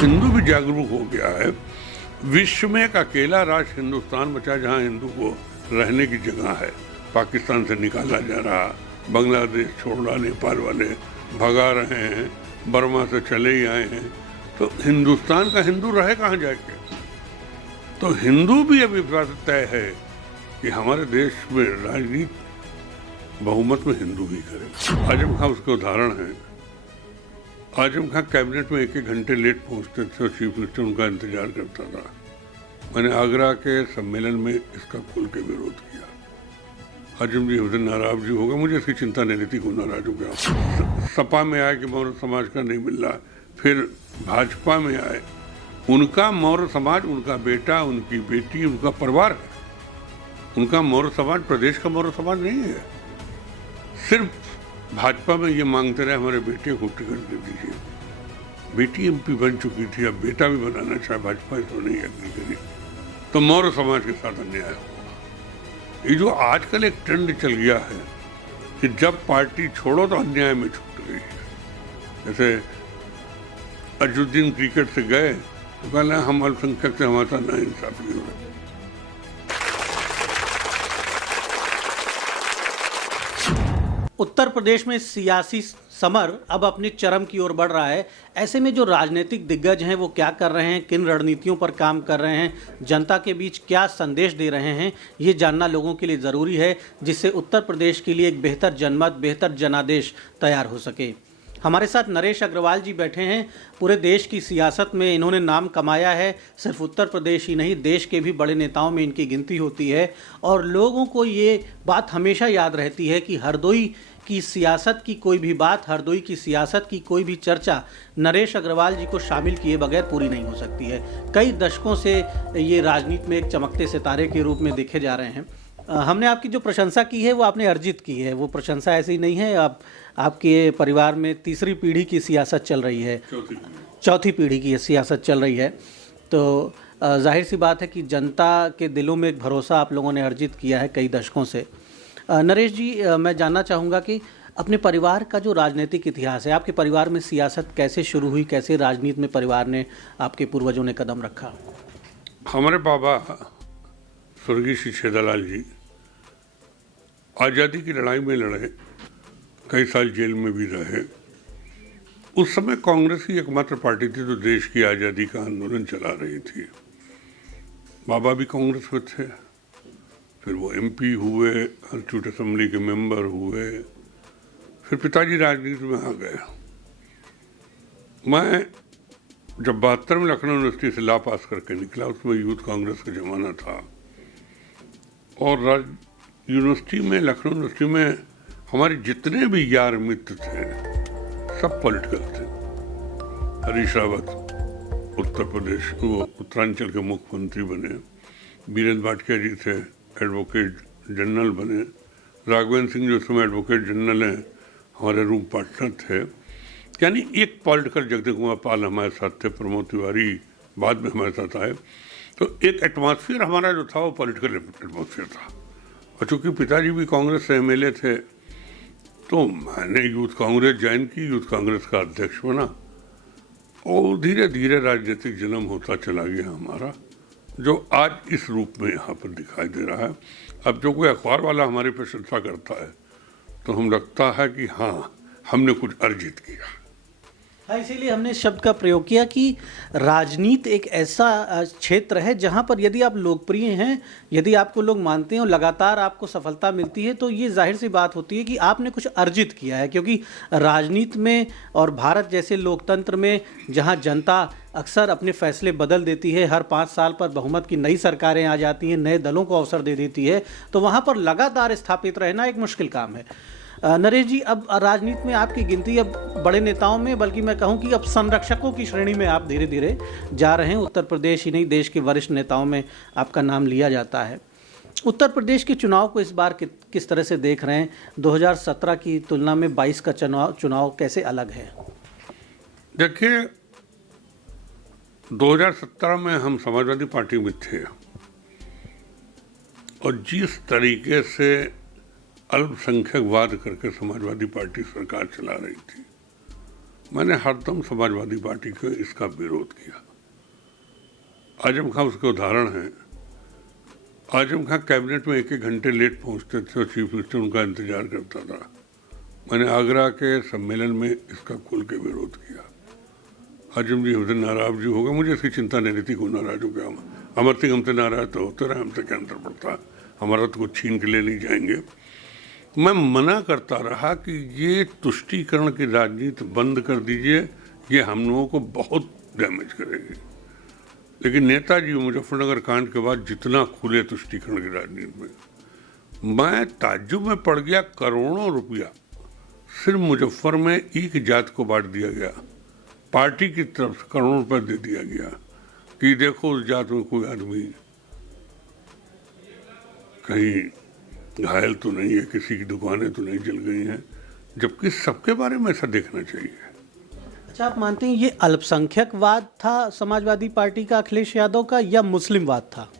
हिंदू भी जागरूक हो गया है। विश्व में एक अकेला राष्ट्र हिंदुस्तान बचा जहाँ हिंदू को रहने की जगह है। पाकिस्तान से निकाला जा रहा, बांग्लादेश छोड़ रहा, नेपाल वाले भगा रहे हैं, बर्मा से चले ही आए हैं, तो हिंदुस्तान का हिंदू रहे कहाँ जाके। तो हिंदू भी अभी बात तय है कि हमारे देश में राजनीति बहुमत में हिंदू ही करे। आजम खां उसके उदाहरण है। आजम खां कैबिनेट में 1-1 घंटे लेट पहुंचते थे और चीफ मिनिस्टर उनका इंतजार करता था। मैंने आगरा के सम्मेलन में इसका खुल के विरोध किया। आजम जी उस दिन नाराज जी होगा, मुझे इसकी चिंता नहीं रहती, क्यों नाराज हो गया। सपा में आए कि मौर्य समाज का नहीं मिल रहा, फिर भाजपा में आए। उनका मौर्य समाज, उनका बेटा, उनकी बेटी, उनका परिवार है। उनका मौर्य समाज प्रदेश का मौर्य समाज नहीं है। सिर्फ भाजपा में ये मांगते रहे हमारे बेटे को टिकट दे दीजिए। बेटी एमपी बन चुकी थी, अब बेटा भी बनाना चाहे, भाजपा इसको नहीं एग्री करी, तो मौर्य समाज के साथ अन्याय होगा। ये जो आजकल एक ट्रेंड चल गया है कि जब पार्टी छोड़ो तो अन्याय में छूट गई है। जैसे अजुद्दीन क्रिकेट से गए तो कहना हम अल्पसंख्यक से हमारे साथ नाइंसाफी हो रही। उत्तर प्रदेश में सियासी समर अब अपनी चरम की ओर बढ़ रहा है। ऐसे में जो राजनीतिक दिग्गज हैं वो क्या कर रहे हैं, किन रणनीतियों पर काम कर रहे हैं, जनता के बीच क्या संदेश दे रहे हैं, ये जानना लोगों के लिए ज़रूरी है, जिससे उत्तर प्रदेश के लिए एक बेहतर जनमत, बेहतर जनादेश तैयार हो सके। हमारे साथ नरेश अग्रवाल जी बैठे हैं। पूरे देश की सियासत में इन्होंने नाम कमाया है। सिर्फ उत्तर प्रदेश ही नहीं, देश के भी बड़े नेताओं में इनकी गिनती होती है। और लोगों को ये बात हमेशा याद रहती है कि हरदोई की सियासत की कोई भी बात, हरदोई की सियासत की कोई भी चर्चा नरेश अग्रवाल जी को शामिल किए बगैर पूरी नहीं हो सकती है। कई दशकों से ये राजनीति में एक चमकते सितारे के रूप में देखे जा रहे हैं। हमने आपकी जो प्रशंसा की है वो आपने अर्जित की है, वो प्रशंसा ऐसी नहीं है। आपके परिवार में तीसरी पीढ़ी की सियासत चल रही है, चौथी पीढ़ी की सियासत चल रही है, तो जाहिर सी बात है कि जनता के दिलों में एक भरोसा आप लोगों ने अर्जित किया है कई दशकों से। नरेश जी, मैं जानना चाहूँगा कि अपने परिवार का जो राजनीतिक इतिहास है, आपके परिवार में सियासत कैसे शुरू हुई, कैसे राजनीति में परिवार ने, आपके पूर्वजों ने कदम रखा? हमारे बाबा स्वर्गीय श्री छेदालाल जी आज़ादी की लड़ाई में लड़े, कई साल जेल में भी रहे। उस समय कांग्रेस ही एकमात्र पार्टी थी जो देश की आज़ादी का आंदोलन चला रही थी। बाबा भी कांग्रेस में थे, फिर वो एमपी हुए, कॉन्स्टिट्यूट असेंबली के मेंबर हुए, फिर पिताजी राजनीति में आ गए। मैं जब 72 में लखनऊ यूनिवर्सिटी से लॉ पास करके निकला, उसमें यूथ कांग्रेस का ज़माना था, और यूनिवर्सिटी में, लखनऊ यूनिवर्सिटी में हमारे जितने भी यार मित्र थे सब पॉलिटिकल थे। हरीश रावत उत्तर प्रदेश, वो उत्तरांचल के मुख्यमंत्री बने, बीरेंद्र भाटिया जी थे एडवोकेट जनरल बने, राघवेंद्र सिंह जो समय एडवोकेट जनरल हैं हमारे रूम पार्टनर थे। यानी एक पॉलिटिकल, जगदीश कुमार पाल हमारे साथ थे, प्रमोद तिवारी बाद में हमारे साथ आए। तो एक एटमॉस्फेयर हमारा जो था वो पॉलिटिकल एटमॉस्फेयर था। और चूँकि पिताजी भी कांग्रेस से एमएलए थे, तो मैंने यूथ कांग्रेस ज्वाइन की, यूथ कांग्रेस का अध्यक्ष बना, और धीरे धीरे राजनीतिक जन्म होता चला गया हमारा, जो आज इस रूप में यहाँ पर दिखाई दे रहा है। अब जो कोई अखबार वाला हमारी प्रशंसा करता है तो हम लगता है कि हाँ, हमने कुछ अर्जित किया। हाँ, इसीलिए हमने इस शब्द का प्रयोग किया कि राजनीति एक ऐसा क्षेत्र है जहाँ पर यदि आप लोकप्रिय हैं, यदि आपको लोग मानते हैं और लगातार आपको सफलता मिलती है, तो ये जाहिर सी बात होती है कि आपने कुछ अर्जित किया है। क्योंकि राजनीति में और भारत जैसे लोकतंत्र में, जहाँ जनता अक्सर अपने फैसले बदल देती है, हर 5 साल पर बहुमत की नई सरकारें आ जाती हैं, नए दलों को अवसर दे देती है, तो वहाँ पर लगातार स्थापित रहना एक मुश्किल काम है। नरेश जी, अब राजनीति में आपकी गिनती अब बड़े नेताओं में, बल्कि मैं कहूं कि अब संरक्षकों की श्रेणी में आप धीरे धीरे जा रहे हैं। उत्तर प्रदेश ही नहीं, देश के वरिष्ठ नेताओं में आपका नाम लिया जाता है। उत्तर प्रदेश के चुनाव को इस बार किस तरह से देख रहे हैं? 2017 की तुलना में 22 का चुनाव कैसे अलग है? देखिए, 2017 में हम समाजवादी पार्टी में थे, और जिस तरीके से अल्पसंख्यकवाद करके समाजवादी पार्टी सरकार चला रही थी, मैंने हरदम समाजवादी पार्टी को इसका विरोध किया। आजम खां उसके उदाहरण हैं। आजम खां कैबिनेट में एक घंटे लेट पहुंचते थे और चीफ मिनिस्टर उनका इंतजार करता था। मैंने आगरा के सम्मेलन में इसका खुल के विरोध किया। आजम जी हमसे नाराज जी होगा, मुझे इसकी चिंता नहीं रहती को नाराज हो गया। अमर सिंह हमसे नाराज तो होते रहे, हमसे क्या अंतर पड़ता है, हमारा तो कुछ छीन के ले नहीं जाएंगे। मैं मना करता रहा कि ये तुष्टीकरण की राजनीति बंद कर दीजिए, ये हम लोगों को बहुत डैमेज करेगी। लेकिन नेताजी मुजफ्फरनगर कांड के बाद जितना खुले तुष्टीकरण की राजनीति में, मैं ताज्जुब में पड़ गया। करोड़ों रुपया सिर्फ मुजफ्फर में एक जात को बांट दिया गया, पार्टी की तरफ से करोड़ों रुपए दे दिया गया कि देखो उस जात में कोई आदमी कहीं घायल तो नहीं है, किसी की दुकानें तो नहीं जल गई हैं, जबकि सबके बारे में ऐसा देखना चाहिए। अच्छा, आप मानते हैं ये अल्पसंख्यकवाद था समाजवादी पार्टी का अखिलेश यादव का, या मुस्लिमवाद था?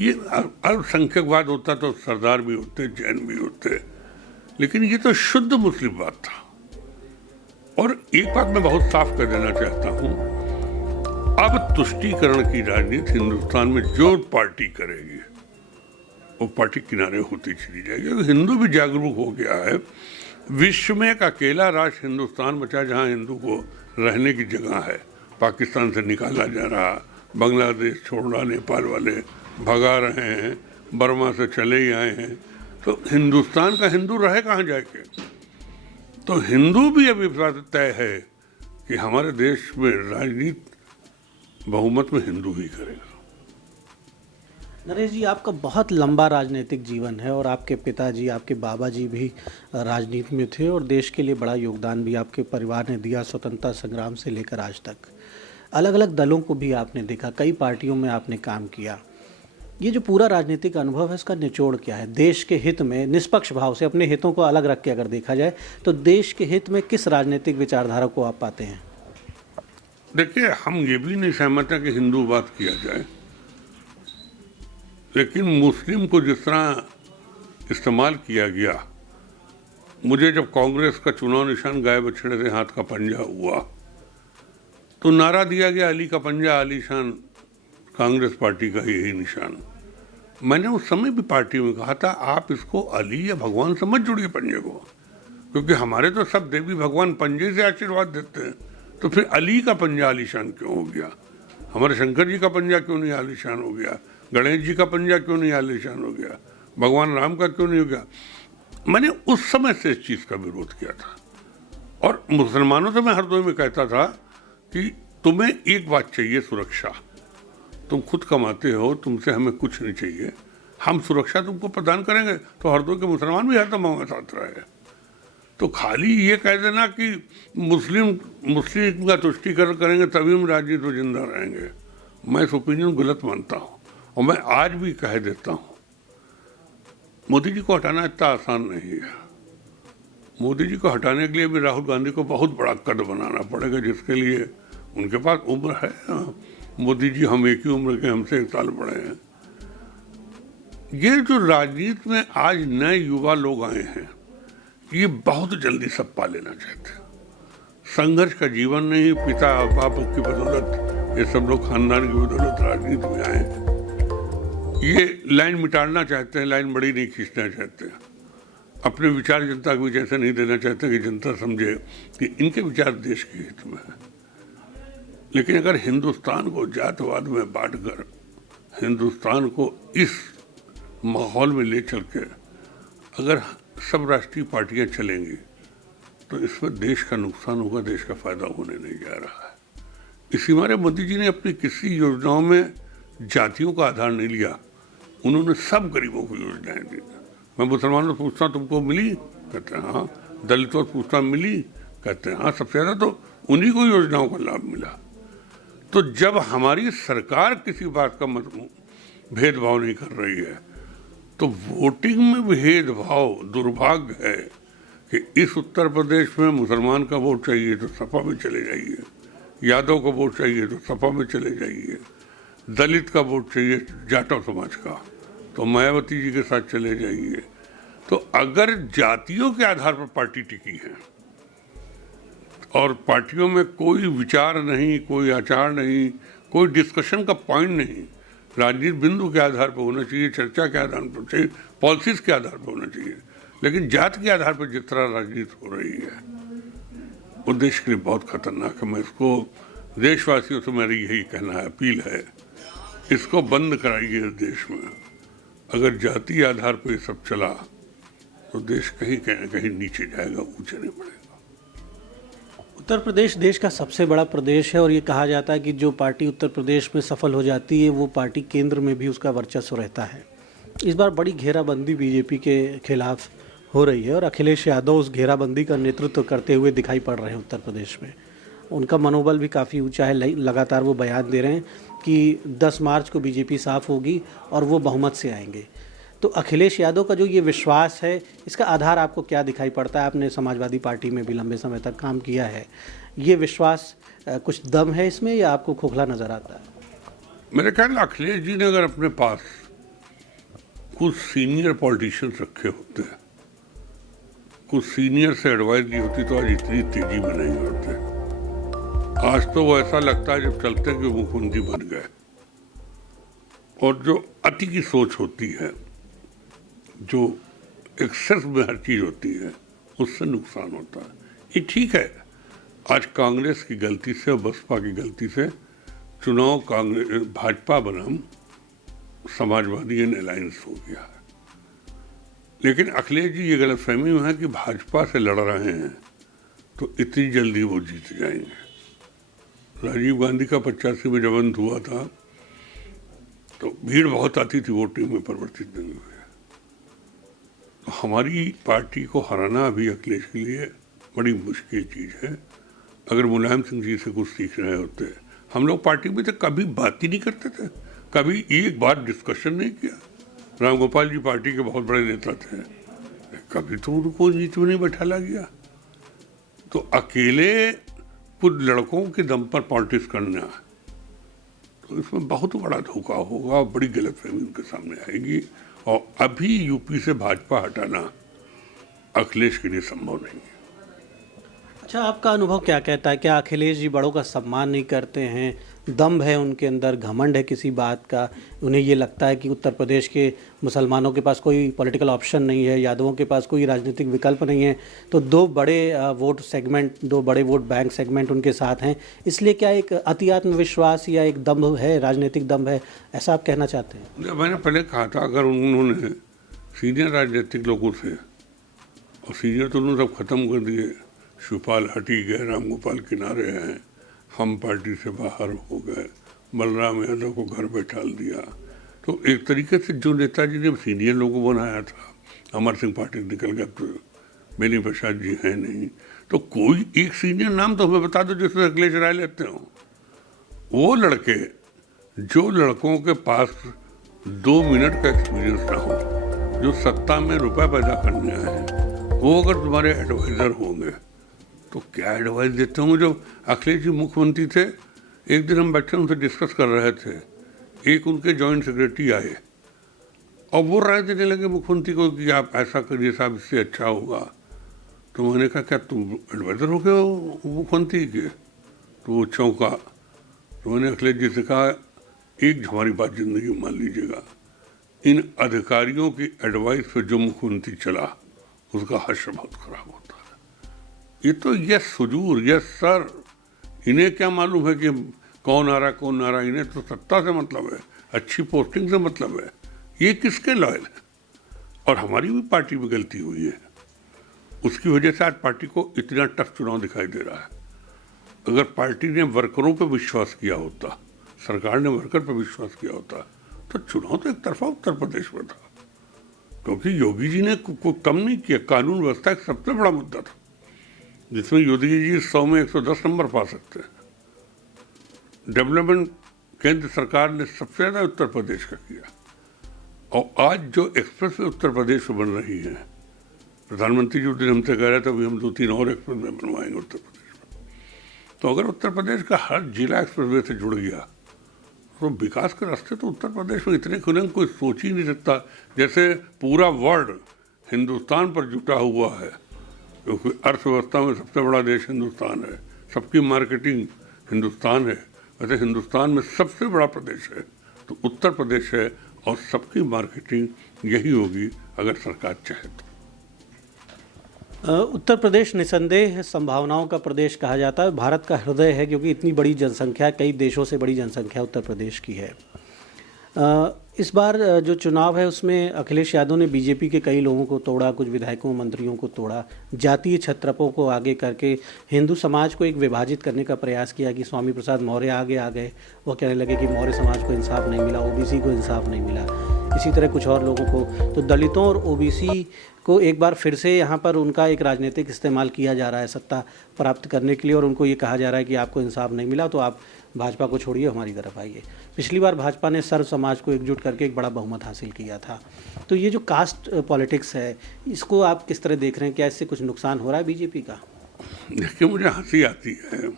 ये अल्पसंख्यकवाद होता तो सरदार भी होते, जैन भी होते, लेकिन ये तो शुद्ध मुस्लिमवाद था। और एक बात मैं बहुत साफ कर देना चाहता हूं, अब तुष्टीकरण की राजनीति हिंदुस्तान में जो पार्टी करेगी वो पार्टी किनारे होती चली जाएगी। हिंदू भी जागरूक हो गया है। विश्व में एक अकेला राष्ट्र हिंदुस्तान बचा जहां हिंदू को रहने की जगह है। पाकिस्तान से निकाला जा रहा, बांग्लादेश छोड़ रहा, नेपाल वाले भगा रहे हैं, बर्मा से चले ही आए हैं, तो हिंदुस्तान का हिंदू रहे कहाँ जाके? तो हिंदू भी अभी तय है कि हमारे देश में राजनीति बहुमत में हिंदू ही करेगा। नरेश जी, आपका बहुत लंबा राजनीतिक जीवन है और आपके पिताजी, आपके बाबा जी भी राजनीति में थे और देश के लिए बड़ा योगदान भी आपके परिवार ने दिया, स्वतंत्रता संग्राम से लेकर आज तक। अलग अलग दलों को भी आपने देखा, कई पार्टियों में आपने काम किया। ये जो पूरा राजनीतिक अनुभव है, इसका निचोड़ क्या है? देश के हित में निष्पक्ष भाव से, अपने हितों को अलग रख के अगर देखा जाए तो देश के हित में किस राजनीतिक विचारधारा को आप पाते हैं? देखिए, हम ये भी नहीं सहमत है कि हिंदूवाद किया जाए, लेकिन मुस्लिम को जिस तरह इस्तेमाल किया गया, मुझे जब कांग्रेस का चुनाव निशान गाय बछड़े से हाथ का पंजा हुआ तो नारा दिया गया अली का पंजा आलीशान, कांग्रेस पार्टी का यही निशान। मैंने उस समय भी पार्टी में कहा था, आप इसको अली या भगवान से मत जोड़िए पंजे को, क्योंकि हमारे तो सब देवी भगवान पंजे से आशीर्वाद देते हैं, तो फिर अली का पंजा आलीशान क्यों हो गया? हमारे शंकर जी का पंजा क्यों नहीं आलीशान हो गया? गणेश जी का पंजा क्यों नहीं आलीशान हो गया? भगवान राम का क्यों नहीं हो गया? मैंने उस समय से इस चीज़ का विरोध किया था। और मुसलमानों से मैं हर दो में कहता था कि तुम्हें एक बात चाहिए, सुरक्षा। तुम खुद कमाते हो, तुमसे हमें कुछ नहीं चाहिए, हम सुरक्षा तुमको प्रदान करेंगे। तो हर दो के मुसलमान भी हरदम हमारे साथ रहे। तो खाली ये कह देना कि मुस्लिम का तुष्टीकरण करेंगे तभी हम राजनीति में जिंदा रहेंगे, मैं इस ओपिनियन गलत मानता हूँ। और मैं आज भी कह देता हूँ, मोदी जी को हटाना इतना आसान नहीं है। मोदी जी को हटाने के लिए भी राहुल गांधी को बहुत बड़ा कद बनाना पड़ेगा, जिसके लिए उनके पास उम्र है। मोदी जी हम एक ही उम्र के, हमसे 1 साल बड़े हैं। ये जो राजनीति में आज नए युवा लोग आए हैं, ये बहुत जल्दी सब पा लेना चाहते हैं। संघर्ष का जीवन नहीं, पिता बाप की बदौलत ये सब लोग खानदान की बदौलत राजनीति में आए हैं। ये लाइन मिटाना चाहते हैं, लाइन बड़ी नहीं खींचना चाहते हैं। अपने विचार जनता को जैसे नहीं देना चाहते कि जनता समझे कि इनके विचार देश के हित में है। लेकिन अगर हिंदुस्तान को जातवाद में बांटकर हिंदुस्तान को इस माहौल में ले चल के अगर सब राष्ट्रीय पार्टियां चलेंगी तो इसमें देश का नुकसान होगा, देश का फायदा होने नहीं जा रहा है। इसी मारे मोदी जी ने अपनी किसी योजनाओं में जातियों का आधार नहीं लिया, उन्होंने सब गरीबों को योजनाएं दी। मैं मुसलमानों से पूछता तुमको मिली? कहते हैं हाँ। दलितों से पूछता मिली? कहते हैं हाँ। सबसे ज़्यादा तो उन्हीं को योजनाओं का लाभ मिला। तो जब हमारी सरकार किसी बात का भेदभाव नहीं कर रही है, तो वोटिंग में भेदभाव दुर्भाग्य है कि इस उत्तर प्रदेश में मुसलमान का वोट चाहिए तो सपा में चले जाइए, यादव का वोट चाहिए तो सपा में चले जाइए, दलित का वोट चाहिए जाटव समाज का तो मायावती जी के साथ चले जाइए। तो अगर जातियों के आधार पर पार्टी टिकी है, और पार्टियों में कोई विचार नहीं, कोई आचार नहीं, कोई डिस्कशन का पॉइंट नहीं। राजनीति बिंदु के आधार पर होना चाहिए, चर्चा के आधार पर चाहिए, पॉलिसीज के आधार पर होना चाहिए। लेकिन जात के आधार पर जिस तरह राजनीति हो रही है वो देश के लिए बहुत खतरनाक है। मैं इसको देशवासियों से मेरी यही कहना है, अपील है, इसको बंद कराइए इस देश में। अगर जातीय आधार पर ये सब चला तो देश कहीं कहीं नीचे जाएगा, ऊंचे नहीं बढ़ेगा। उत्तर प्रदेश देश का सबसे बड़ा प्रदेश है और ये कहा जाता है कि जो पार्टी उत्तर प्रदेश में सफल हो जाती है वो पार्टी केंद्र में भी उसका वर्चस्व रहता है। इस बार बड़ी घेराबंदी बीजेपी के खिलाफ हो रही है और अखिलेश यादव उस घेराबंदी का नेतृत्व करते हुए दिखाई पड़ रहे हैं उत्तर प्रदेश में। उनका मनोबल भी काफ़ी ऊंचा है, लगातार वो बयान दे रहे हैं कि 10 मार्च को बीजेपी साफ होगी और वो बहुमत से आएंगे। तो अखिलेश यादव का जो ये विश्वास है, इसका आधार आपको क्या दिखाई पड़ता है? आपने समाजवादी पार्टी में भी लंबे समय तक काम किया है, ये विश्वास कुछ दम है इसमें या आपको खोखला नज़र आता है? मेरे ख्याल अखिलेश जी ने अगर अपने पास कुछ सीनियर पॉलिटिशियंस रखे होते, कुछ सीनियर से एडवाइस दी होती तो आज इतनी तेजी में नहीं होते। आज तो वो ऐसा लगता है जब चलते कि मुख्यमंत्री बन गए। और जो अति की सोच होती है, जो एक्सेस में हर चीज होती है, उससे नुकसान होता है। ये ठीक है, आज कांग्रेस की गलती से और बसपा की गलती से चुनाव कांग्रेस भाजपा बनाम समाजवादी अलायंस हो गया है। लेकिन अखिलेश जी ये गलतफहमी में है कि भाजपा से लड़ रहे हैं तो इतनी जल्दी वो जीत जाएंगे। राजीव गांधी का 85 में जब अंत हुआ था तो भीड़ बहुत आती थी वोटिंग में परिवर्तित नहीं हुए। तो हमारी पार्टी को हराना अभी अखिलेश के लिए बड़ी मुश्किल चीज़ है। अगर मुलायम सिंह जी से कुछ सीख रहे होते, हम लोग पार्टी में तो कभी बात ही नहीं करते थे, कभी एक बार डिस्कशन नहीं किया। राम गोपाल जी पार्टी के बहुत बड़े नेता थे, कभी तो उनको नीचे में नहीं बैठाला गया। तो अकेले कुछ लड़कों के दम पर पॉलिटिक्स करना है तो इसमें बहुत बड़ा धोखा होगा, बड़ी गलतफहमी उनके सामने आएगी। और अभी यूपी से भाजपा हटाना अखिलेश के लिए संभव नहीं है। अच्छा, आपका अनुभव क्या कहता है? क्या अखिलेश जी बड़ों का सम्मान नहीं करते हैं? दम्भ है उनके अंदर, घमंड है किसी बात का? उन्हें ये लगता है कि उत्तर प्रदेश के मुसलमानों के पास कोई पॉलिटिकल ऑप्शन नहीं है, यादवों के पास कोई राजनीतिक विकल्प नहीं है, तो दो बड़े वोट बैंक सेगमेंट उनके साथ हैं, इसलिए क्या एक अति आत्मविश्वास या एक दम्भ है, राजनीतिक दम्भ है, ऐसा आप कहना चाहते हैं? मैंने पहले कहा था, अगर उन्होंने सीनियर राजनीतिक लोगों से, और सीनियर तो उन्होंने सब खत्म कर दिए, शिवपाल हटी गए, राम गोपाल किनारे हैं, हम पार्टी से बाहर हो गए, बलराम यादव को घर बैठाल दिया, तो एक तरीके से जो नेताजी ने सीनियर लोगों को बनाया था, अमर सिंह पाटिल निकल गया, तो बेनी प्रसाद जी हैं नहीं, तो कोई एक सीनियर नाम तो हमें बता दो जिसमें अखिलेश राय लेते हो। वो लड़के जो लड़कों के पास 2 मिनट का एक्सपीरियंस ना हो, जो सत्ता में रुपए पैदा करने आए हैं, वो अगर तुम्हारे एडवाइजर होंगे तो क्या एडवाइस देते होंगे? जो अखिलेश जी मुख्यमंत्री थे, एक दिन हम बैठे उनसे डिस्कस कर रहे थे, एक उनके जॉइंट सेक्रेटरी आए और वो राय देने लगे मुख्यमंत्री को कि आप ऐसा करिए साहब, इससे अच्छा होगा। तो मैंने कहा क्या तुम एडवाइजर हो गए मुख्यमंत्री के? तो वो चौंका। तो मैंने अखिलेश जी से कहा, एक हमारी बात जिंदगी में मान लीजिएगा, इन अधिकारियों की एडवाइस पर जो मुख्यमंत्री चला उसका हश्र बहुत खराब होता है। ये तो यस हुजूर, यस सर, इन्हें क्या मालूम है कि कौन आ रहा कौन आ रहा? इन्हें तो सत्ता से मतलब है, अच्छी पोस्टिंग से मतलब है। ये किसके लॉयल है? और हमारी भी पार्टी में गलती हुई है, उसकी वजह से आज पार्टी को इतना टफ चुनाव दिखाई दे रहा है। अगर पार्टी ने वर्करों पर विश्वास किया होता, सरकार ने वर्कर पर विश्वास किया होता, तो चुनाव तो एक तरफा उत्तर प्रदेश में था, क्योंकि योगी जी ने कम नहीं किया। कानून व्यवस्था एक सबसे बड़ा मुद्दा था जिसमें योगी जी 100 में 110 नंबर पा सकते हैं। डेवलपमेंट केंद्र सरकार ने सबसे ज़्यादा उत्तर प्रदेश का किया। और आज जो एक्सप्रेस वे उत्तर प्रदेश में बन रही है, प्रधानमंत्री जी उस दिन हमसे कह रहे थे अभी हम 2-3 और एक्सप्रेस वे बनवाएंगे उत्तर प्रदेश में। तो अगर उत्तर प्रदेश का हर जिला एक्सप्रेस वे से जुड़ गया तो विकास के रास्ते तो उत्तर प्रदेश में इतने खुले कोई सोच ही नहीं सकता। जैसे पूरा वर्ल्ड हिंदुस्तान पर जुटा हुआ है क्योंकि अर्थव्यवस्था में सबसे बड़ा देश हिंदुस्तान है, सबकी मार्केटिंग हिंदुस्तान है। वैसे हिंदुस्तान में सबसे बड़ा प्रदेश है तो उत्तर प्रदेश है, और सबकी मार्केटिंग यही होगी अगर सरकार चाहे तो। उत्तर प्रदेश निसंदेह संभावनाओं का प्रदेश कहा जाता है, भारत का हृदय है, क्योंकि इतनी बड़ी जनसंख्या, कई देशों से बड़ी जनसंख्या उत्तर प्रदेश की है। इस बार जो चुनाव है उसमें अखिलेश यादव ने बीजेपी के कई लोगों को तोड़ा, कुछ विधायकों मंत्रियों को तोड़ा, जातीय छत्रपों को आगे करके हिंदू समाज को एक विभाजित करने का प्रयास किया कि स्वामी प्रसाद मौर्य आगे आ गए, वो कहने लगे कि मौर्य समाज को इंसाफ नहीं मिला, ओबीसी को इंसाफ नहीं मिला। इसी तरह कुछ और लोगों को, तो दलितों और ओबीसी को एक बार फिर से यहाँ पर उनका एक राजनीतिक इस्तेमाल किया जा रहा है सत्ता प्राप्त करने के लिए, और उनको ये कहा जा रहा है कि आपको इंसाफ नहीं मिला तो आप भाजपा को छोड़िए, हमारी तरफ आइए। पिछली बार भाजपा ने सर्व समाज को एकजुट करके एक बड़ा बहुमत हासिल किया था। तो ये जो कास्ट पॉलिटिक्स है, इसको आप किस तरह देख रहे हैं? क्या इससे कुछ नुकसान हो रहा है बीजेपी का? देखिए, मुझे हंसी आती है।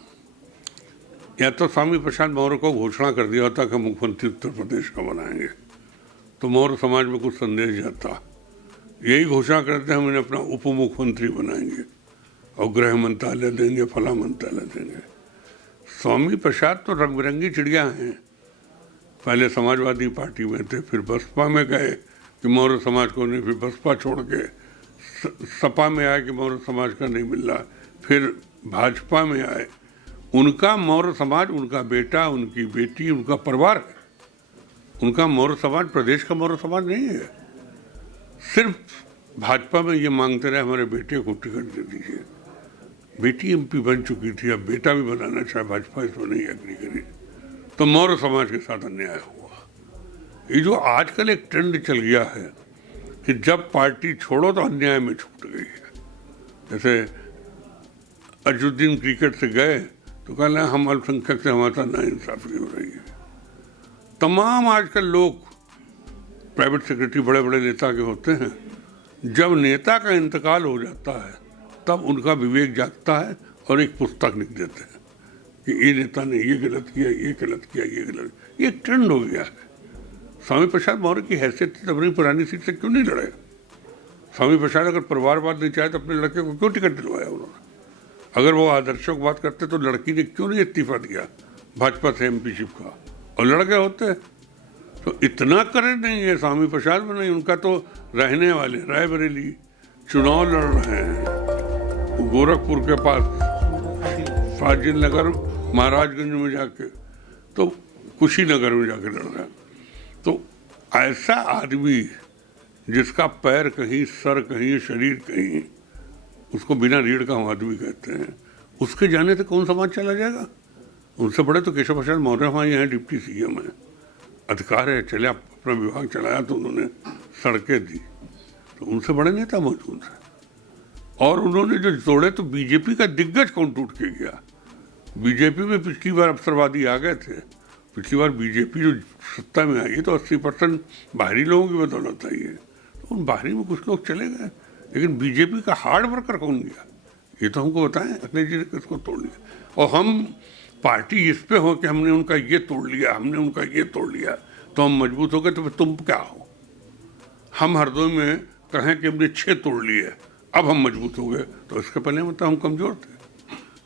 या तो स्वामी प्रसाद मौर्य को घोषणा कर दिया होता कि मुख्यमंत्री उत्तर प्रदेश का बनाएंगे तो मौर्य समाज में कुछ संदेश जाता। यही घोषणा करते हैं हमने अपना उप मुख्यमंत्री बनाएंगे और गृह मंत्रालय देंगे, फला मंत्रालय देंगे। स्वामी प्रसाद तो रंग बिरंगी चिड़िया हैं। पहले समाजवादी पार्टी में थे, फिर बसपा में गए कि मौर्य समाज को नहीं, फिर बसपा छोड़ के सपा में आए कि मौर्य समाज का नहीं मिल रहा, फिर भाजपा में आए। उनका मौर्य समाज, उनका बेटा, उनकी बेटी, उनका परिवार है। उनका मौर्य समाज प्रदेश का मौर्य समाज नहीं है। सिर्फ भाजपा में ये मांगते रहे हमारे बेटे को टिकट दे दीजिए। बेटी एमपी बन चुकी थी, अब बेटा भी बनाना चाहे, भाजपा इसमें नहीं एग्री करी, तो मौर्य समाज के साथ अन्याय हुआ। ये जो आजकल एक ट्रेंड चल गया है कि जब पार्टी छोड़ो तो अन्याय में छूट गई है। जैसे अजुद्दीन क्रिकेट से गए तो कहना हम अल्पसंख्यक से हमारे साथ नाइंसाफी हो रही है। तमाम आजकल लोग प्राइवेट सेक्रेटरी बड़े बड़े नेता के होते हैं, जब नेता का इंतकाल हो जाता है तब उनका विवेक जागता है और एक पुस्तक लिख देते हैं कि ये नेता ने ये गलत किया, ये गलत किया, ये गलत। ये ट्रेंड हो गया है। स्वामी प्रसाद मौर्य की हैसियत थी, अपनी पुरानी सीट से क्यों नहीं लड़े? स्वामी प्रसाद अगर परिवारवाद नहीं चाहे तो अपने लड़के को क्यों टिकट दिलवाया उन्होंने? अगर वो आदर्शों की बात करते तो लड़की ने क्यों नहीं इस्तीफा दिया भाजपा से एमपीशिप का, और लड़ गए होते। तो इतना करे नहीं है स्वामी प्रसाद में, नहीं। उनका तो रहने वाले रायबरेली चुनाव लड़ रहे हैं, गोरखपुर के पास फाजिल नगर, महाराजगंज में जाके, तो कुशीनगर में जाके लड़ रहे हैं। तो ऐसा आदमी जिसका पैर कहीं, सर कहीं, शरीर कहीं, उसको बिना रीढ़ का हम आदमी कहते हैं, उसके जाने से कौन समाज चला जाएगा? उनसे बड़े तो केशव प्रसाद मौर्य हमारे यहाँ डिप्टी सीएम है, अधिकार है, चले अपना विभाग चलाया तो उन्होंने सड़कें दी, तो उनसे बड़े नेता मौजूद हैं। और उन्होंने जो तोड़े तो बीजेपी का दिग्गज कौन टूट के गया? बीजेपी में पिछली बार अवसरवादी आ गए थे। पिछली बार बीजेपी जो सत्ता में आई है तो 80% बाहरी लोगों की बदौलत आई है, तो उन बाहरी में कुछ लोग चले गए, लेकिन बीजेपी का हार्ड वर्कर कौन गया? ये तो हमको बताएं, अखिलेश जी ने किसको तोड़ लिया? और हम पार्टी इस पे हो कि हमने उनका ये तोड़ लिया, हमने उनका ये तोड़ लिया, तो हम मजबूत हो गए, तो फिर तुम क्या हो? हम हरदोई में कहें कि हमने 6 तोड़ लिए, अब हम मजबूत हो गए, तो इसके पहले मतलब हम कमज़ोर थे।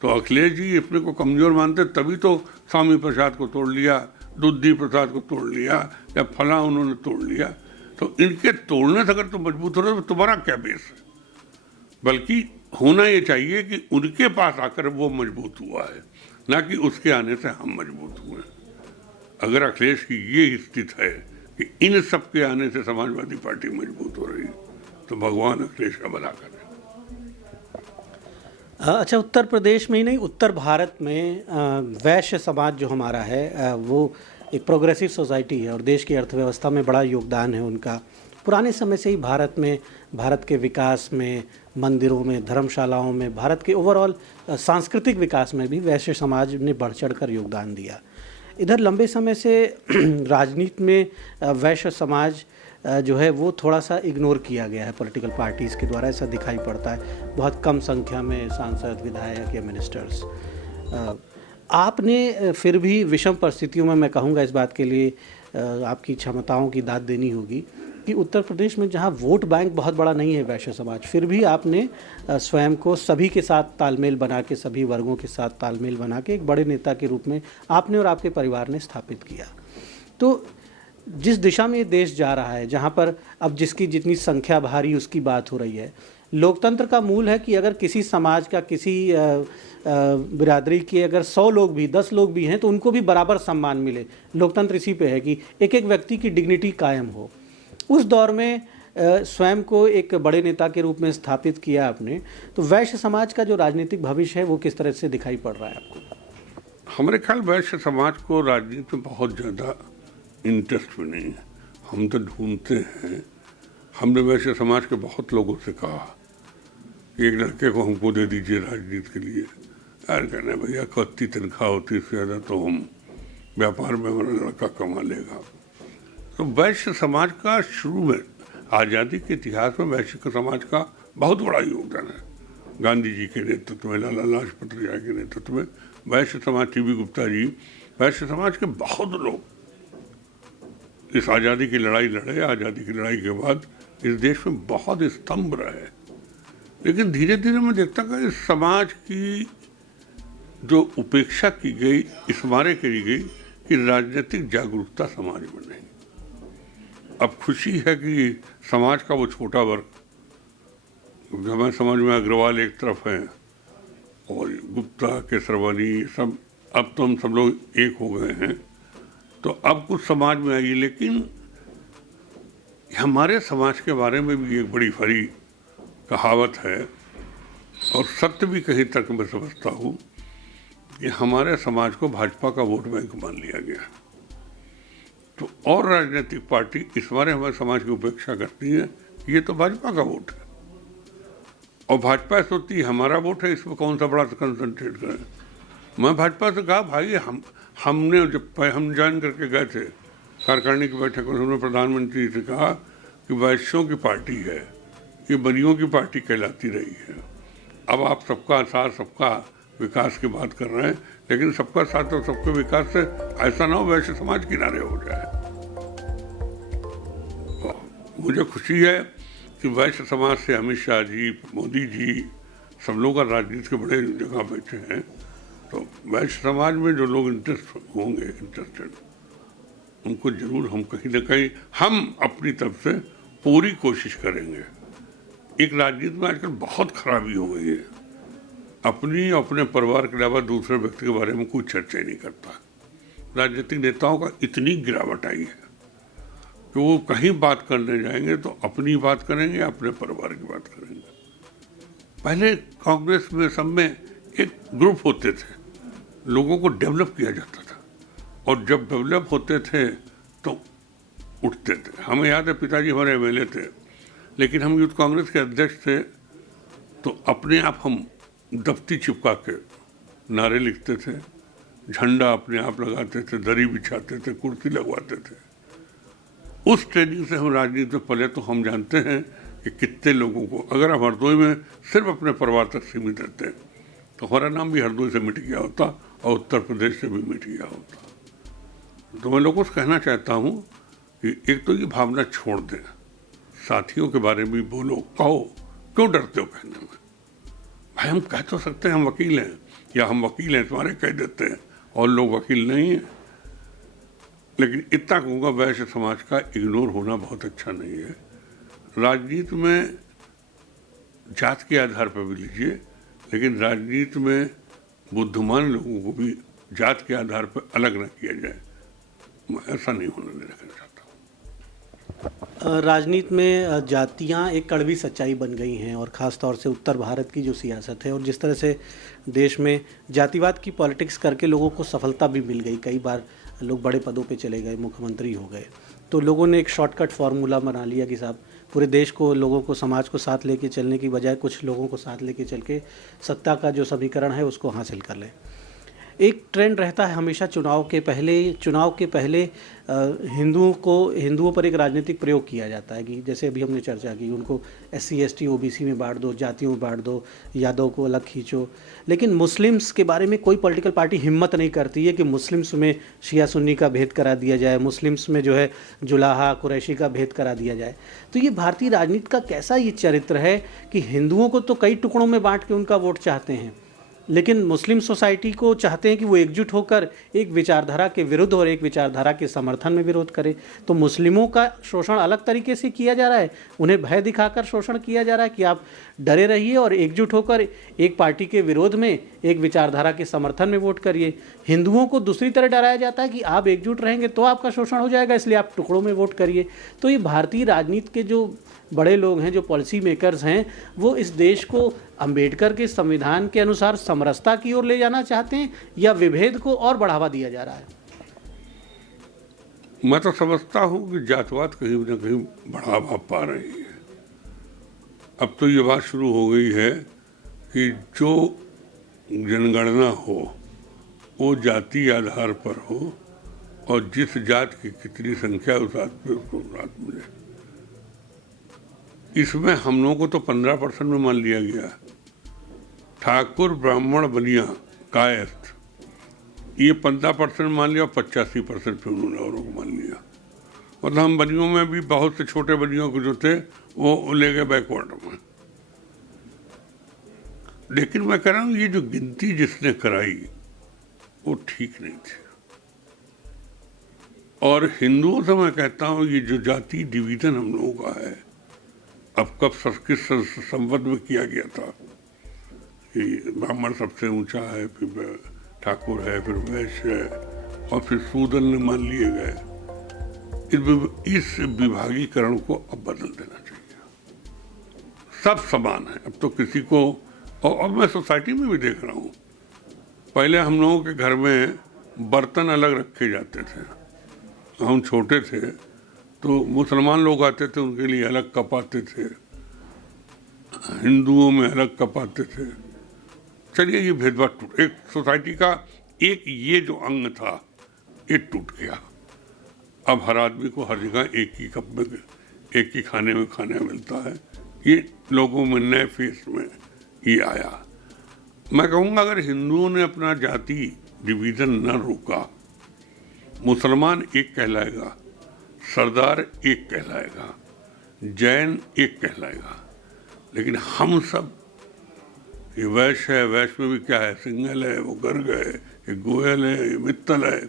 तो अखिलेश जी अपने को कमज़ोर मानते, तभी तो स्वामी प्रसाद को तोड़ लिया, दुद्दी प्रसाद को तोड़ लिया, या फला उन्होंने तोड़ लिया। तो इनके तोड़ने से अगर तुम मजबूत हो रहे हो तो तुम्हारा क्या बेस है? बल्कि होना ये चाहिए कि उनके पास आकर वो मजबूत हुआ है, ना कि उसके आने से हम मजबूत हुए। अगर अखिलेश की ये स्थिति है कि इन सब के आने से समाजवादी पार्टी मजबूत हो रही है, तो भगवान अखिलेश का भला करे। अच्छा, उत्तर प्रदेश में ही नहीं, उत्तर भारत में वैश्य समाज जो हमारा है वो एक प्रोग्रेसिव सोसाइटी है और देश की अर्थव्यवस्था में बड़ा योगदान है उनका। पुराने समय से ही भारत में, भारत के विकास में, मंदिरों में, धर्मशालाओं में, भारत के ओवरऑल सांस्कृतिक विकास में भी वैश्य समाज ने बढ़ चढ़ कर योगदान दिया। इधर लंबे समय से राजनीति में वैश्य समाज जो है वो थोड़ा सा इग्नोर किया गया है पॉलिटिकल पार्टीज़ के द्वारा, ऐसा दिखाई पड़ता है। बहुत कम संख्या में सांसद, विधायक या मिनिस्टर्स। आपने फिर भी विषम परिस्थितियों में, मैं कहूँगा इस बात के लिए आपकी क्षमताओं की दाद देनी होगी कि उत्तर प्रदेश में जहां वोट बैंक बहुत बड़ा नहीं है वैश्य समाज, फिर भी आपने स्वयं को सभी के साथ तालमेल बना के, सभी वर्गों के साथ तालमेल बना के एक बड़े नेता के रूप में आपने और आपके परिवार ने स्थापित किया। तो जिस दिशा में ये देश जा रहा है, जहाँ पर अब जिसकी जितनी संख्या भारी उसकी बात हो रही है, लोकतंत्र का मूल है कि अगर किसी समाज का, किसी बिरादरी के अगर 100 लोग भी, 10 लोग भी हैं तो उनको भी बराबर सम्मान मिले। लोकतंत्र इसी पे है कि एक एक व्यक्ति की डिग्निटी कायम हो। उस दौर में स्वयं को एक बड़े नेता के रूप में स्थापित किया आपने, तो वैश्य समाज का जो राजनीतिक भविष्य है वो किस तरह से दिखाई पड़ रहा है आपको? हमारे ख्याल वैश्य समाज को राजनीति में बहुत ज़्यादा इंटरेस्ट भी नहीं है। हम तो ढूंढते हैं। हमने वैश्य समाज के बहुत लोगों से कहा कि एक लड़के को हमको दे दीजिए राजनीति के लिए। यार कहना भैया कत्ती तनख्वाह होती, इससे ज़्यादा तो हम व्यापार में हमारा लड़का कमा लेगा। तो वैश्य समाज का शुरू में, आज़ादी के इतिहास में वैश्य समाज का बहुत बड़ा योगदान है। गांधी जी के नेतृत्व में, लाला लाजपत राय के नेतृत्व में वैश्य समाज, टीबी गुप्ता जी, वैश्य समाज के बहुत लोग इस आज़ादी की लड़ाई लड़े। आज़ादी की लड़ाई के बाद इस देश में बहुत स्तंभ रहे। लेकिन धीरे धीरे मैं देखता कि इस समाज की जो उपेक्षा की गई, इस मारे करी गई कि राजनीतिक जागरूकता समाज में नहीं। अब खुशी है कि समाज का वो छोटा वर्ग, हमारे समाज में अग्रवाल एक तरफ है और गुप्ता, केसरवानी, सब, अब तो हम सब लोग एक हो गए हैं, तो अब कुछ समाज में आई। लेकिन हमारे समाज के बारे में भी एक बड़ी फरी कहावत है और सत्य भी कहीं तक मैं समझता हूँ कि हमारे समाज को भाजपा का वोट बैंक मान लिया गया। तो और राजनीतिक पार्टी इस बारे हमारे समाज की उपेक्षा करती है, ये तो भाजपा का वोट है और भाजपा सोचती है हमारा वोट है, इसमें कौन सा बड़ा कंसंट्रेट करें। मैं भाजपा से कहा भाई हमने जब हम ज्वाइन करके गए थे कार्यकारिणी की बैठक में, उन्होंने प्रधानमंत्री से कहा कि वैश्यों की पार्टी है, ये बनियों की पार्टी कहलाती रही है। अब आप सबका साथ, सबका विकास की बात कर रहे हैं, लेकिन सबका साथ और सबके विकास से ऐसा ना हो वैश्य समाज किनारे हो जाए। मुझे खुशी है कि वैश्य समाज से अमित शाह जी, मोदी जी, सब लोग राजनीति के बड़े जगह बैठे हैं। तो वैश्य समाज में जो लोग इंटरेस्टेड, उनको जरूर हम कहीं ना कहीं हम अपनी तरफ से पूरी कोशिश करेंगे। एक राजनीति में आजकल बहुत खराबी हो गई है, अपने परिवार के अलावा दूसरे व्यक्ति के बारे में कोई चर्चा ही नहीं करता। राजनीतिक नेताओं का इतनी गिरावट आई है कि वो कहीं बात करने जाएंगे तो अपनी बात करेंगे, अपने परिवार की बात करेंगे। पहले कांग्रेस में सब में एक ग्रुप होते थे, लोगों को डेवलप किया जाता था और जब डेवलप होते थे तो उठते थे। हमें याद है पिताजी हमारे एमएलए थे, लेकिन हम यूथ कांग्रेस के अध्यक्ष थे तो अपने आप हम दफ्ती चिपका के नारे लिखते थे, झंडा अपने आप लगाते थे, दरी बिछाते थे, कुर्सी लगवाते थे। उस ट्रेनिंग से हम राजनीति में पले, तो हम जानते हैं कि कितने लोगों को, अगर हम हरदोई में सिर्फ अपने परिवार तक सीमित रहते तो हमारा नाम भी हरदोई से मिट गया होता और उत्तर प्रदेश से भी मिट गया होता। तो मैं लोगों से कहना चाहता हूँ कि एक तो ये भावना छोड़ दें, साथियों के बारे में बोलो, कहो, क्यों डरते हो कहने में? भाई हम कह तो सकते हैं हम वकील हैं, या हम वकील हैं तुम्हारे कह देते हैं और लोग वकील नहीं हैं। लेकिन इतना कहूँगा वैश्य समाज का इग्नोर होना बहुत अच्छा नहीं है। राजनीति में जात के आधार पर भी लीजिए, लेकिन राजनीति में बुद्धिमान लोगों को भी जात के आधार पर अलग न किया जाए। मैं ऐसा नहीं होने देना चाहता। राजनीति में जातियां एक कड़वी सच्चाई बन गई हैं और ख़ास तौर से उत्तर भारत की जो सियासत है और जिस तरह से देश में जातिवाद की पॉलिटिक्स करके लोगों को सफलता भी मिल गई, कई बार लोग बड़े पदों पे चले गए, मुख्यमंत्री हो गए, तो लोगों ने एक शॉर्टकट फार्मूला बना लिया कि साहब पूरे देश को, लोगों को, समाज को साथ लेके चलने की बजाय कुछ लोगों को साथ लेके चल के सत्ता का जो समीकरण है उसको हासिल कर लें। एक ट्रेंड रहता है हमेशा चुनाव के पहले हिंदुओं पर एक राजनीतिक प्रयोग किया जाता है कि जैसे अभी हमने चर्चा की, उनको SC ST OBC में बांट दो, जातियों में बांट दो, यादव को अलग खींचो। लेकिन मुस्लिम्स के बारे में कोई पॉलिटिकल पार्टी हिम्मत नहीं करती है कि मुस्लिम्स में शिया सुन्नी का भेद करा दिया जाए, मुस्लिम्स में जो है जुलाहा कुरैशी का भेद करा दिया जाए। तो ये भारतीय राजनीति का कैसा ये चरित्र है कि हिंदुओं को तो कई टुकड़ों में बांट के उनका वोट चाहते हैं, लेकिन मुस्लिम सोसाइटी को चाहते हैं कि वो एकजुट होकर एक विचारधारा के विरुद्ध और एक विचारधारा के समर्थन में विरोध करे। तो मुस्लिमों का शोषण अलग तरीके से किया जा रहा है, उन्हें भय दिखाकर शोषण किया जा रहा है कि आप डरे रहिए और एकजुट होकर एक पार्टी के विरोध में एक विचारधारा के समर्थन में वोट करिए। हिंदुओं को दूसरी तरह डराया जाता है कि आप एकजुट रहेंगे तो आपका शोषण हो जाएगा, इसलिए आप टुकड़ों में वोट करिए। तो ये भारतीय राजनीति के जो बड़े लोग हैं, जो पॉलिसी मेकर्स हैं, वो इस देश को अंबेडकर के संविधान के अनुसार समरसता की ओर ले जाना चाहते हैं या विभेद को और बढ़ावा दिया जा रहा है? मैं तो समझता हूँ कि जातवाद कहीं ना कहीं बढ़ावा पा रही है। अब तो ये बात शुरू हो गई है कि जो जनगणना हो वो जाति आधार पर हो और जिस जात की कितनी संख्या उस आदमी पे उसको रात मिले। इसमें हम लोगों को तो 15% में मान लिया गया। ठाकुर ब्राह्मण बनिया कायस्थ ये 15% मान लिया, 85% फिर उन्होंने औरों को मान लिया। मतलब हम बनियों में भी बहुत से छोटे बनियों को जो थे वो ले गए बैकवर्ड में। लेकिन मैं कह रहा हूँ ये जो गिनती जिसने कराई वो ठीक नहीं थी। और हिंदुओं से मैं कहता हूँ ये जो जाति डिवीजन हम लोगों का है, अब कब किस संवत में किया गया था कि ब्राह्मण सबसे ऊंचा है, फिर ठाकुर है, फिर वैश्य है और फिर शूद्र ने मान लिए गए। इस विभागीकरण को अब बदल देना चाहिए। सब समान है अब तो किसी को। और अब मैं सोसाइटी में भी देख रहा हूँ, पहले हम लोगों के घर में बर्तन अलग रखे जाते थे। हम छोटे थे तो मुसलमान लोग आते थे, उनके लिए अलग कप आते थे, हिंदुओं में अलग कप आते थे। चलिए ये भेदभाव टूट, एक सोसाइटी का एक ये जो अंग था ये टूट गया। अब हर आदमी को हर जगह एक ही कप में एक ही खाने में खाना मिलता है। ये लोगों में नए फेस में ये आया। मैं कहूँगा अगर हिंदुओं ने अपना जाति डिवीज़न न रोका, मुसलमान एक कहलाएगा, सरदार एक कहलाएगा, जैन एक कहलाएगा। लेकिन हम सब ये वैश्य है, वैश्य में भी क्या है, सिंघल है, वो गर्ग है, ये गोयल है, ये मित्तल है।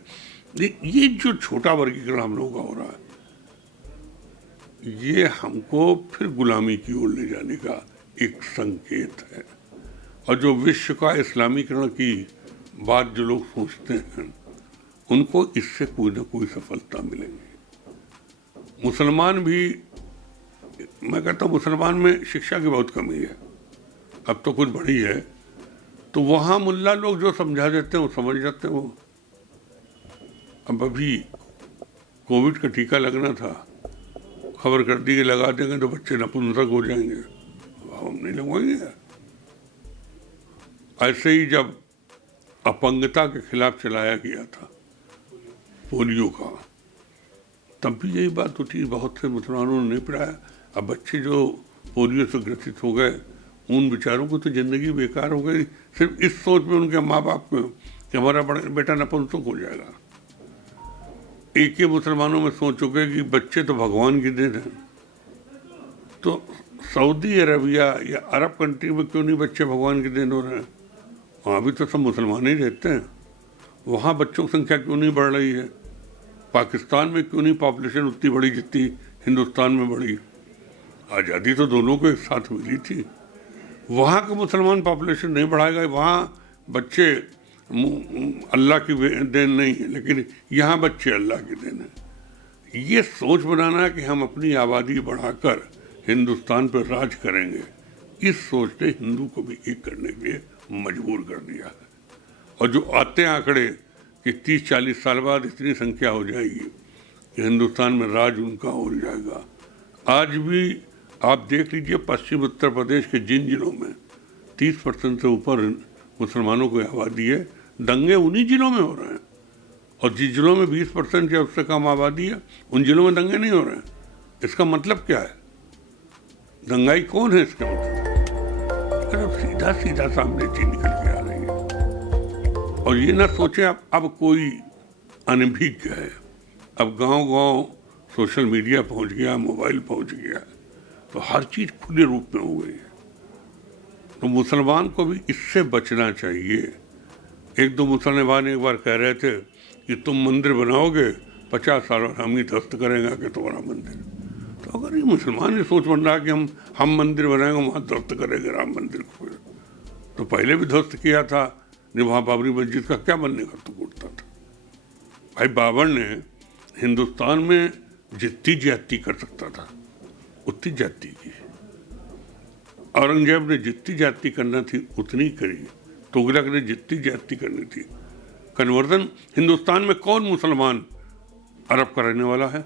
ये जो छोटा वर्गीकरण हम लोगों का हो रहा है ये हमको फिर गुलामी की ओर ले जाने का एक संकेत है। और जो विश्व का इस्लामीकरण की बात जो लोग सोचते हैं उनको इससे कोई ना कोई सफलता मिलेगी। मुसलमान भी, मैं कहता हूँ मुसलमान में शिक्षा की बहुत कमी है, अब तो कुछ बढ़ी है। तो वहाँ मुल्ला लोग जो समझा देते हैं वो समझ जाते हैं। वो अब अभी कोविड का टीका लगना था, खबर कर दी कि लगा देंगे तो बच्चे नपुंसक हो जाएंगे, हम नहीं लगवाएंगे। ऐसे ही जब अपंगता के खिलाफ चलाया गया था पोलियो का, तब भी यही बात उठी, बहुत से मुसलमानों ने नहीं पढ़ाया। अब बच्चे जो पोलियो से ग्रसित हो गए उन बेचारों को तो ज़िंदगी बेकार हो गई, सिर्फ इस सोच में उनके माँ बाप में कि हमारा बेटा नपुंसक हो जाएगा। एक ही मुसलमानों में सोच चुके कि बच्चे तो भगवान की देन है। तो सऊदी अरबिया या अरब कंट्री में क्यों नहीं बच्चे भगवान की देन हो रहे हैं? वहाँ भी तो सब मुसलमान ही रहते हैं। वहाँ बच्चों की संख्या क्यों नहीं बढ़ रही है? पाकिस्तान में क्यों नहीं पॉपुलेशन उतनी बढ़ी जितनी हिंदुस्तान में बढ़ी? आज़ादी तो दोनों को एक साथ मिली थी। वहाँ का मुसलमान पॉपुलेशन नहीं बढ़ाएगा, वहाँ बच्चे अल्लाह की देन नहीं है, लेकिन यहाँ बच्चे अल्लाह की देन है। ये सोच बनाना कि हम अपनी आबादी बढ़ाकर हिंदुस्तान पर राज करेंगे, इस सोच ने हिंदू को भी एक करने के लिए मजबूर कर दिया है। और जो आते आंकड़े कि 30-40 साल बाद इतनी संख्या हो जाएगी कि हिंदुस्तान में राज उनका हो जाएगा। आज भी आप देख लीजिए पश्चिम उत्तर प्रदेश के जिन जिलों में 30% से ऊपर मुसलमानों की आबादी है, दंगे उन्हीं जिलों में हो रहे हैं, और जिस जिलों में 20% या उससे कम आबादी है उन जिलों में दंगे नहीं हो रहे हैं। इसका मतलब क्या है? दंगाई कौन है इसके मतलब? सीधा सीधा सामने चीज निकल के आ रही है। और ये ना सोचे आप, अब कोई अनभिज्ञ है, अब गांव-गांव सोशल मीडिया पहुंच गया, मोबाइल पहुंच गया, तो हर चीज खुले रूप में हो गई है। तो मुसलमान को भी इससे बचना चाहिए। एक दो मुसलमान एक बार कह रहे थे कि तुम मंदिर बनाओगे 50 साल और हम ही ध्वस्त करेंगे कि तुम्हारा मंदिर। तो अगर ये मुसलमान ये सोच बन रहा है कि हम मंदिर बनाएंगे वहाँ ध्वस्त करेंगे राम मंदिर को, तो पहले भी ध्वस्त किया था जब वहाँ बाबरी मस्जिद का क्या बनने का तो उठता था। भाई बाबर ने हिंदुस्तान में जितनी ज्यादती कर सकता था उतनी ज्यादती की, औरंगजेब ने जितनी ज्यादती करना थी उतनी करी, तुगलक ने जितनी ज्यादती करनी थी। कन्वर्जन हिंदुस्तान में कौन मुसलमान अरब का रहने वाला है?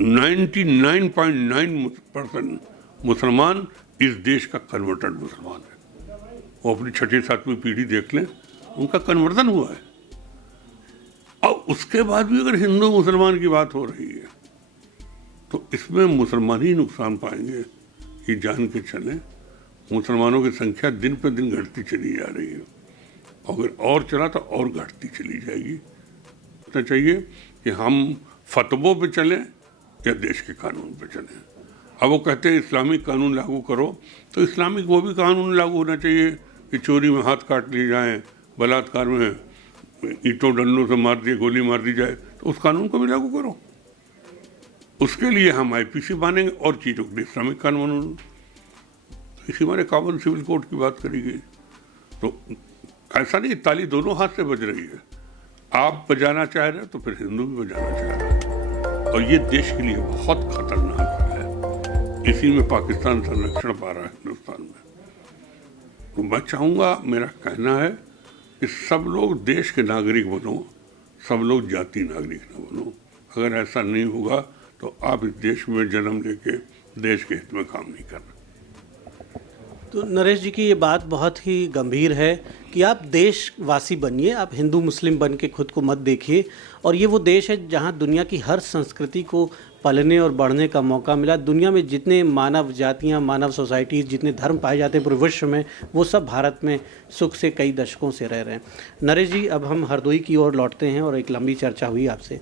99.9% मुसलमान इस देश का कन्वर्टेड मुसलमान है। वो अपनी 6ठी-7वीं पीढ़ी देख लें, उनका कन्वर्जन हुआ है। और उसके बाद भी अगर हिंदू मुसलमान की बात हो रही है तो इसमें मुसलमान ही नुकसान पाएंगे। ये जान के चलें मुसलमानों की संख्या दिन पर दिन घटती चली जा रही है, अगर और चला तो और घटती चली जाएगी। तो चाहिए कि हम फतवों पे चलें या देश के कानून पे चलें। अब वो कहते हैं इस्लामिक कानून लागू करो, तो इस्लामिक वो भी कानून लागू होना चाहिए कि चोरी में हाथ काट लिए जाएं, बलात्कार में ईंटों डंडों से मार दिए, गोली मार दी जाए, तो उस कानून को भी लागू करो। उसके लिए हम IPC मानेंगे और चीज़ों के लिए इस्लामिक कानून। इसी हमारे कॉमन सिविल कोड की बात करी गई। तो ऐसा नहीं, ताली दोनों हाथ से बज रही है। आप बजाना चाह रहे हैं तो फिर हिंदू भी बजाना चाह रहे हैं, और ये देश के लिए बहुत खतरनाक है। इसी में पाकिस्तान संरक्षण पा रहा है हिंदुस्तान में। तो मैं चाहूँगा, मेरा कहना है कि सब लोग देश के नागरिक बनो, सब लोग जाति नागरिक न बनो। अगर ऐसा नहीं होगा तो आप इस देश में जन्म लेके देश के हित में काम नहीं कर रहे। तो नरेश जी की ये बात बहुत ही गंभीर है कि आप देशवासी बनिए, आप हिंदू मुस्लिम बन के खुद को मत देखिए। और ये वो देश है जहाँ दुनिया की हर संस्कृति को पलने और बढ़ने का मौका मिला। दुनिया में जितने मानव जातियाँ, मानव सोसाइटीज़, जितने धर्म पाए जाते हैं पूरे विश्व में, वो सब भारत में सुख से कई दशकों से रह रहे हैं। नरेश जी, अब हम हरदोई की ओर लौटते हैं और एक लंबी चर्चा हुई आपसे।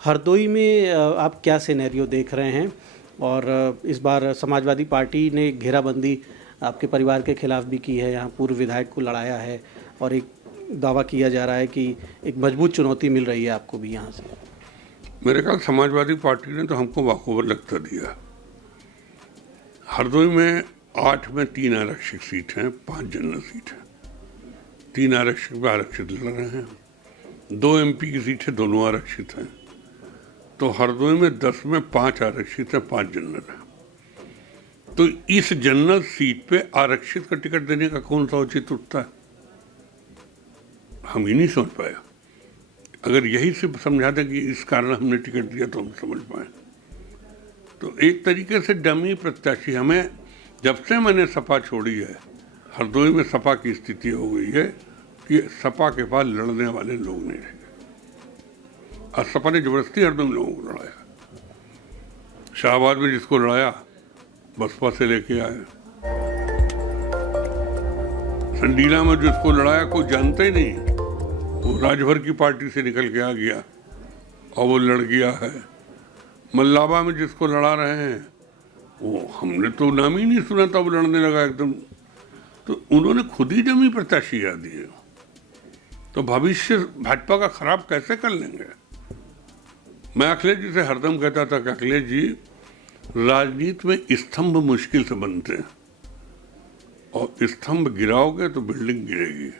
हरदोई में आप क्या सिनेरियो देख रहे हैं? और इस बार समाजवादी पार्टी ने घेराबंदी आपके परिवार के खिलाफ भी की है, यहाँ पूर्व विधायक को लड़ाया है, और एक दावा किया जा रहा है कि एक मजबूत चुनौती मिल रही है आपको भी यहाँ से। मेरे ख्याल समाजवादी पार्टी ने तो हमको बाखूबर लगता दिया। हरदोई में 8 में 3 आरक्षित सीट हैं, 5 जनरल सीट हैं। 3 आरक्षित में आरक्षित लड़ रहे हैं, 2 MP की सीट है, दोनों आरक्षित हैं। तो हरदोई में 10 में 5 आरक्षित है, 5 जनरल है। तो इस जनरल सीट पे आरक्षित का टिकट देने का कौन सा उचित उठता है? हम ही नहीं समझ पाया। अगर यही से समझा दें कि इस कारण हमने टिकट दिया तो हम समझ पाए। तो एक तरीके से डमी प्रत्याशी हमें, जब से मैंने सपा छोड़ी है, हरदोई में सपा की स्थिति हो गई है कि सपा के पास लड़ने वाले लोग नहीं रहे। और सपा ने जबरदस्ती हरदोई में लोगों को लड़ाया। शाहबाद में जिसको लड़ाया बसपा से लेके आए, संडीला में जिसको लड़ाया कोई जानता ही नहीं, वो राजभर की पार्टी से निकल के आ गया और वो लड़ गया है। मल्लाबा में जिसको लड़ा रहे हैं वो हमने तो नाम ही नहीं सुना था, वो लड़ने लगा एकदम। तो उन्होंने खुद ही जमी प्रत्याशी याद दिए। तो भविष्य भाजपा का खराब कैसे कर लेंगे? मैं अखिलेश जी से हरदम कहता था कि अखिलेश जी, राजनीति में स्तंभ मुश्किल से बनते हैं, और स्तंभ गिराओगे तो बिल्डिंग गिरेगी।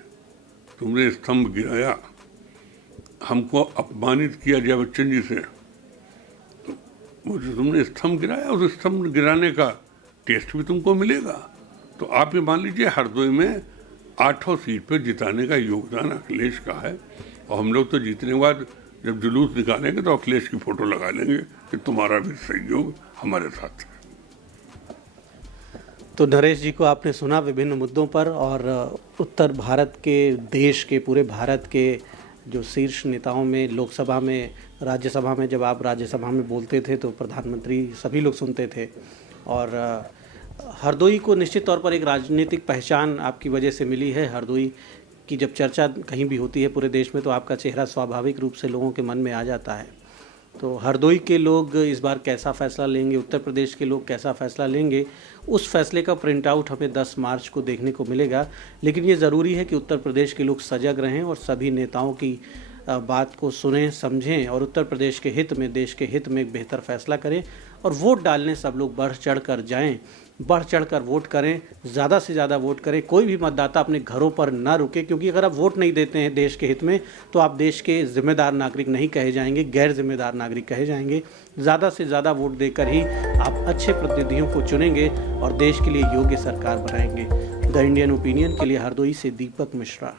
तुमने स्तंभ गिराया, हमको अपमानित किया जय बच्चन जी से, तो वो जो तुमने स्तंभ गिराया, उस स्तंभ गिराने का टेस्ट भी तुमको मिलेगा। तो आप ये मान लीजिए हरदोई में 8 सीट पर जिताने का योगदान अखिलेश का है। और हम लोग तो जीतने के बाद जब जुलूस निकालेंगे तो अखिलेश की फोटो लगा लेंगे कि तुम्हारा भी सहयोग हमारे साथ है। तो नरेश जी को आपने सुना विभिन्न मुद्दों पर, और उत्तर भारत के, देश के, पूरे भारत के जो शीर्ष नेताओं में, लोकसभा में, राज्यसभा में, जब आप राज्यसभा में बोलते थे तो प्रधानमंत्री सभी लोग सुनते थे। और हरदोई को निश्चित तौर पर एक राजनीतिक पहचान आपकी वजह से मिली है। हरदोई की जब चर्चा कहीं भी होती है पूरे देश में तो आपका चेहरा स्वाभाविक रूप से लोगों के मन में आ जाता है। तो हरदोई के लोग इस बार कैसा फ़ैसला लेंगे, उत्तर प्रदेश के लोग कैसा फ़ैसला लेंगे, उस फैसले का प्रिंट आउट हमें 10 मार्च को देखने को मिलेगा। लेकिन ये ज़रूरी है कि उत्तर प्रदेश के लोग सजग रहें और सभी नेताओं की बात को सुनें, समझें और उत्तर प्रदेश के हित में, देश के हित में एक बेहतर फ़ैसला करें। और वोट डालने सब लोग बढ़ चढ़ कर जाएँ, बढ़ चढ़ कर वोट करें, ज़्यादा से ज़्यादा वोट करें। कोई भी मतदाता अपने घरों पर ना रुके, क्योंकि अगर आप वोट नहीं देते हैं देश के हित में तो आप देश के जिम्मेदार नागरिक नहीं कहे जाएंगे, गैर जिम्मेदार नागरिक कहे जाएंगे। ज़्यादा से ज़्यादा वोट देकर ही आप अच्छे प्रतिनिधियों को चुनेंगे और देश के लिए योग्य सरकार बनाएंगे। द इंडियन ओपिनियन के लिए हरदोई से दीपक मिश्रा।